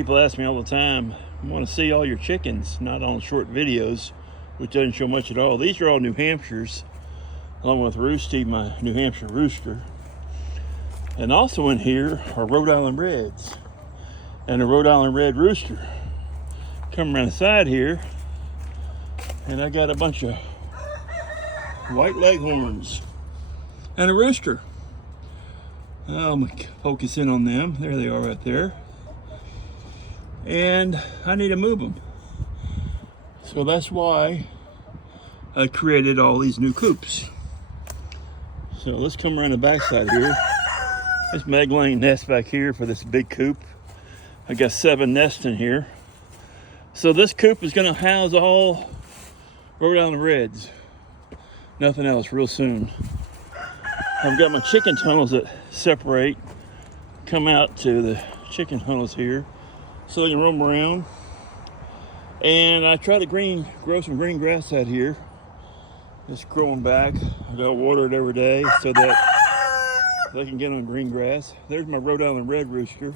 People ask me all the time, I want to see all your chickens, not on short videos, which doesn't show much at all. These are all New Hampshires, along with Roosty, my New Hampshire rooster. And also in here are Rhode Island Reds and a Rhode Island Red rooster. Come around the side here, and I got a bunch of white leghorns and a rooster. I'm gonna focus in on them. There they are right there. And I need to move them. So that's why I created all these new coops. So let's come around the backside here. This Meg Lane nest back here for this big coop. I got 7 nests in here. So this coop is gonna house all Rhode Island Reds. Nothing else real soon. I've got my chicken tunnels that separate, come out to the chicken tunnels here so they can roam around. And I try to grow some green grass out here. It's growing back. I gotta water it every day so that they can get on green grass. There's my Rhode Island Red rooster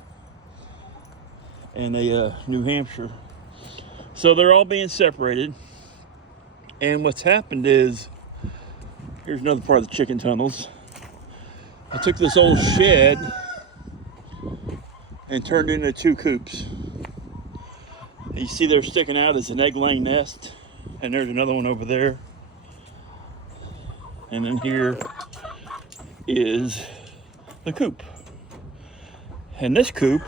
and a New Hampshire. So they're all being separated. And what's happened is, here's another part of the chicken tunnels. I took this old shed and turned it into 2 coops. You see they're sticking out as an egg-laying nest, and there's another one over there. And then here is the coop. And this coop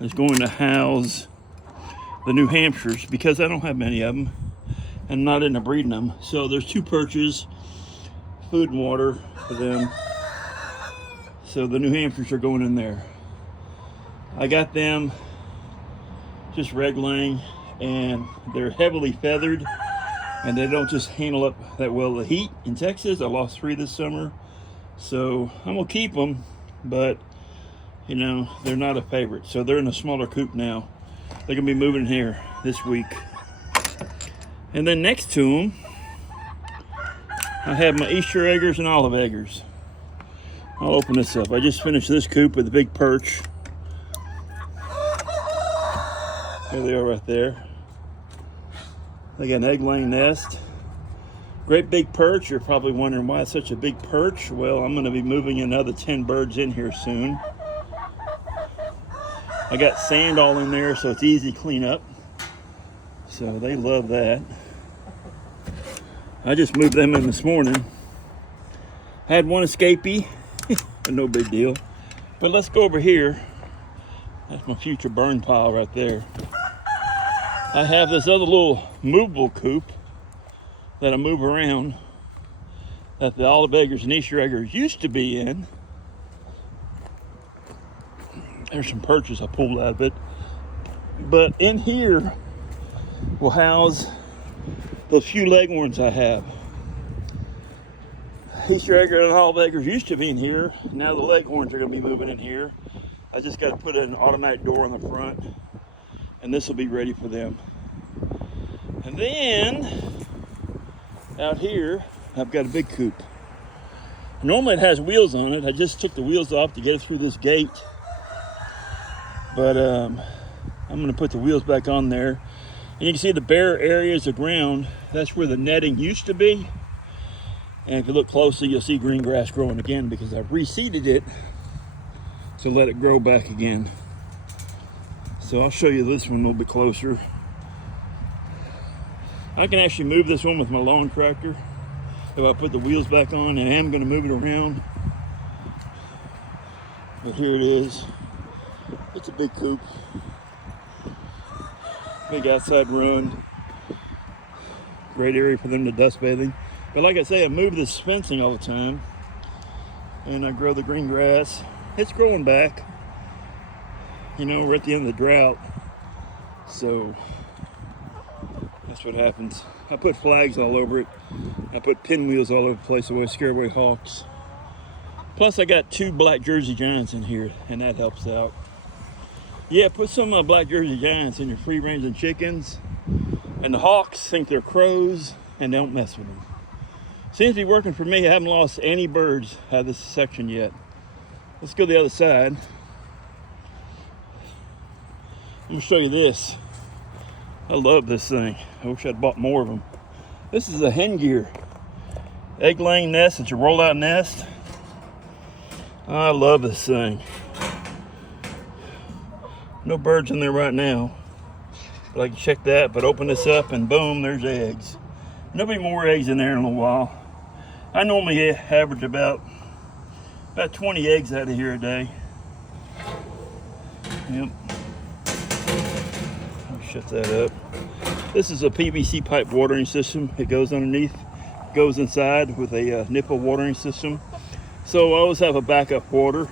is going to house the New Hampshires because I don't have many of them. I'm not into breeding them. So there's 2 perches, food and water for them. So the New Hampshires are going in there. I got them just reg laying, and they're heavily feathered, and they don't just handle up that well the heat in Texas. I lost 3 this summer, so I'm gonna keep them, but you know, they're not a favorite. So they're in a smaller coop now. They're gonna be moving here this week. And then next to them, I have my Easter eggers and olive eggers. I'll open this up. I just finished this coop with a big perch. There they are right there. They got an egg-laying nest. Great big perch. You're probably wondering why it's such a big perch. Well, I'm gonna be moving another 10 birds in here soon. I got sand all in there, so it's easy to clean up. So they love that. I just moved them in this morning. I had one escapee, but no big deal. But let's go over here. That's my future burn pile right there. I have this other little movable coop that I move around that the olive eggers and Easter eggers used to be in. There's some perches I pulled out of it. But in here will house those few leghorns I have. Easter egger and olive eggers used to be in here. Now the leghorns are gonna be moving in here. I just gotta put an automatic door on the front, and this will be ready for them. And then out here, I've got a big coop. Normally it has wheels on it. I just took the wheels off to get it through this gate. But I'm gonna put the wheels back on there. And you can see the bare areas of ground. That's where the netting used to be. And if you look closely, you'll see green grass growing again because I've reseeded it to let it grow back again. So I'll show you this one a little bit closer. I can actually move this one with my lawn tractor if I put the wheels back on, and I am gonna move it around. But here it is. It's a big coop. Big outside run. Great area for them to dust bathing. But like I say, I move this fencing all the time, and I grow the green grass. It's growing back. You know, we're at the end of the drought, so that's what happens. I put flags all over it. I put pinwheels all over the place to scare away hawks. Plus, I got 2 black Jersey Giants in here, and that helps out. Yeah, put some black Jersey Giants in your free-ranging chickens, and the hawks think they're crows, and don't mess with them. Seems to be working for me. I haven't lost any birds out of this section yet. Let's go to the other side. gonna show you this. I love this thing. I wish I'd bought more of them. This is a hen gear. Egg laying nest. It's a rollout nest. I love this thing. No birds in there right now, but I can check that. But open this up and boom, there's eggs. There'll be more eggs in there in a little while. I normally average about 20 eggs out of here a day. Yep. I'll shut that up. This is a PVC pipe watering system. It goes underneath, goes inside with a nipple watering system. So I always have a backup water.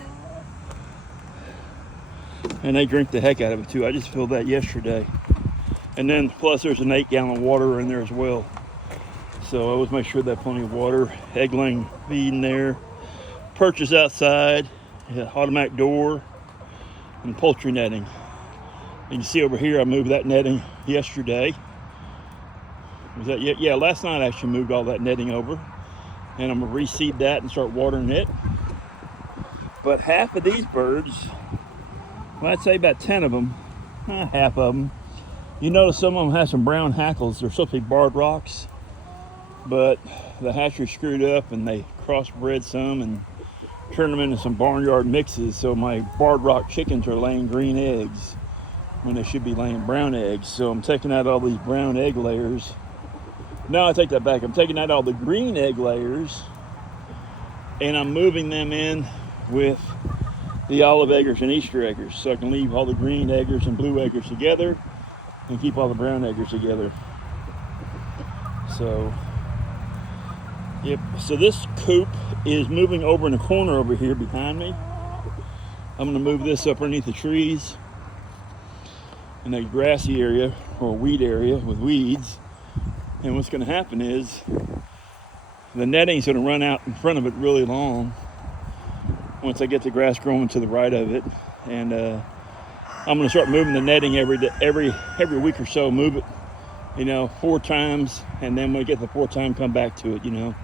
And they drink the heck out of it too. I just filled that yesterday. And then plus there's an 8-gallon water in there as well. So I always make sure that plenty of water. Egg laying feed in there. Perches outside. Automatic door. And poultry netting. You can see over here I moved that netting yesterday. Was that yeah, last night I actually moved all that netting over. And I'm gonna reseed that and start watering it. But half of these birds, well, I'd say about 10 of them, half of them. You notice some of them have some brown hackles. They're supposed to be barred rocks, but the hatchery screwed up and they crossbred some and turned them into some barnyard mixes. So my barred rock chickens are laying green eggs when they should be laying brown eggs. So I'm taking out all these brown egg layers. No, I take that back. I'm taking out all the green egg layers and I'm moving them in with the olive eggers and Easter eggers, so I can leave all the green eggers and blue eggers together and keep all the brown eggers together. So, yep. So this coop is moving over in the corner over here behind me. I'm going to move this up underneath the trees in a grassy area or weed area with weeds. And what's going to happen is the netting's going to run out in front of it really long once I get the grass growing to the right of it. And I'm going to start moving the netting every week or so. Move it, 4 times, and then when I get the 4th time, come back to it,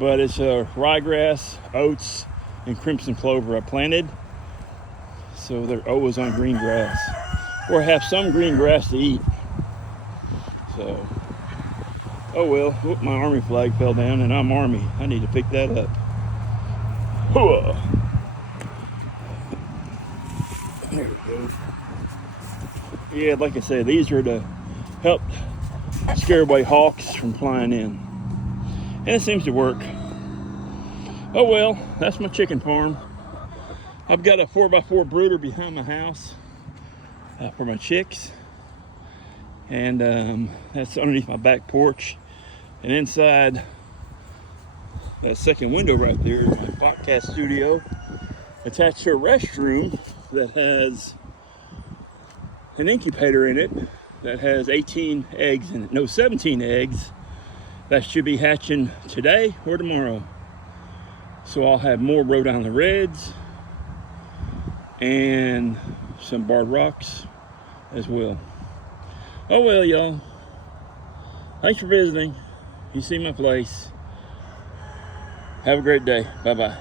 But it's ryegrass, oats, and crimson clover I planted, so they're always on green grass, or have some green grass to eat. So, oh well. Whoop, my Army flag fell down, and I'm Army. I need to pick that up. Hooah! There it goes. Yeah, like I said, these are to help scare away hawks from flying in. And it seems to work. Oh well, that's my chicken farm. I've got a 4x4 brooder behind my house for my chicks. And that's underneath my back porch. And inside that second window right there is my podcast studio, attached to a restroom that has an incubator in it that has 18 eggs in it. No, 17 eggs that should be hatching today or tomorrow. So I'll have more Rhode Island Reds and some barred rocks as well. Oh well, y'all. Thanks for visiting. You see my place. Have a great day. Bye-bye.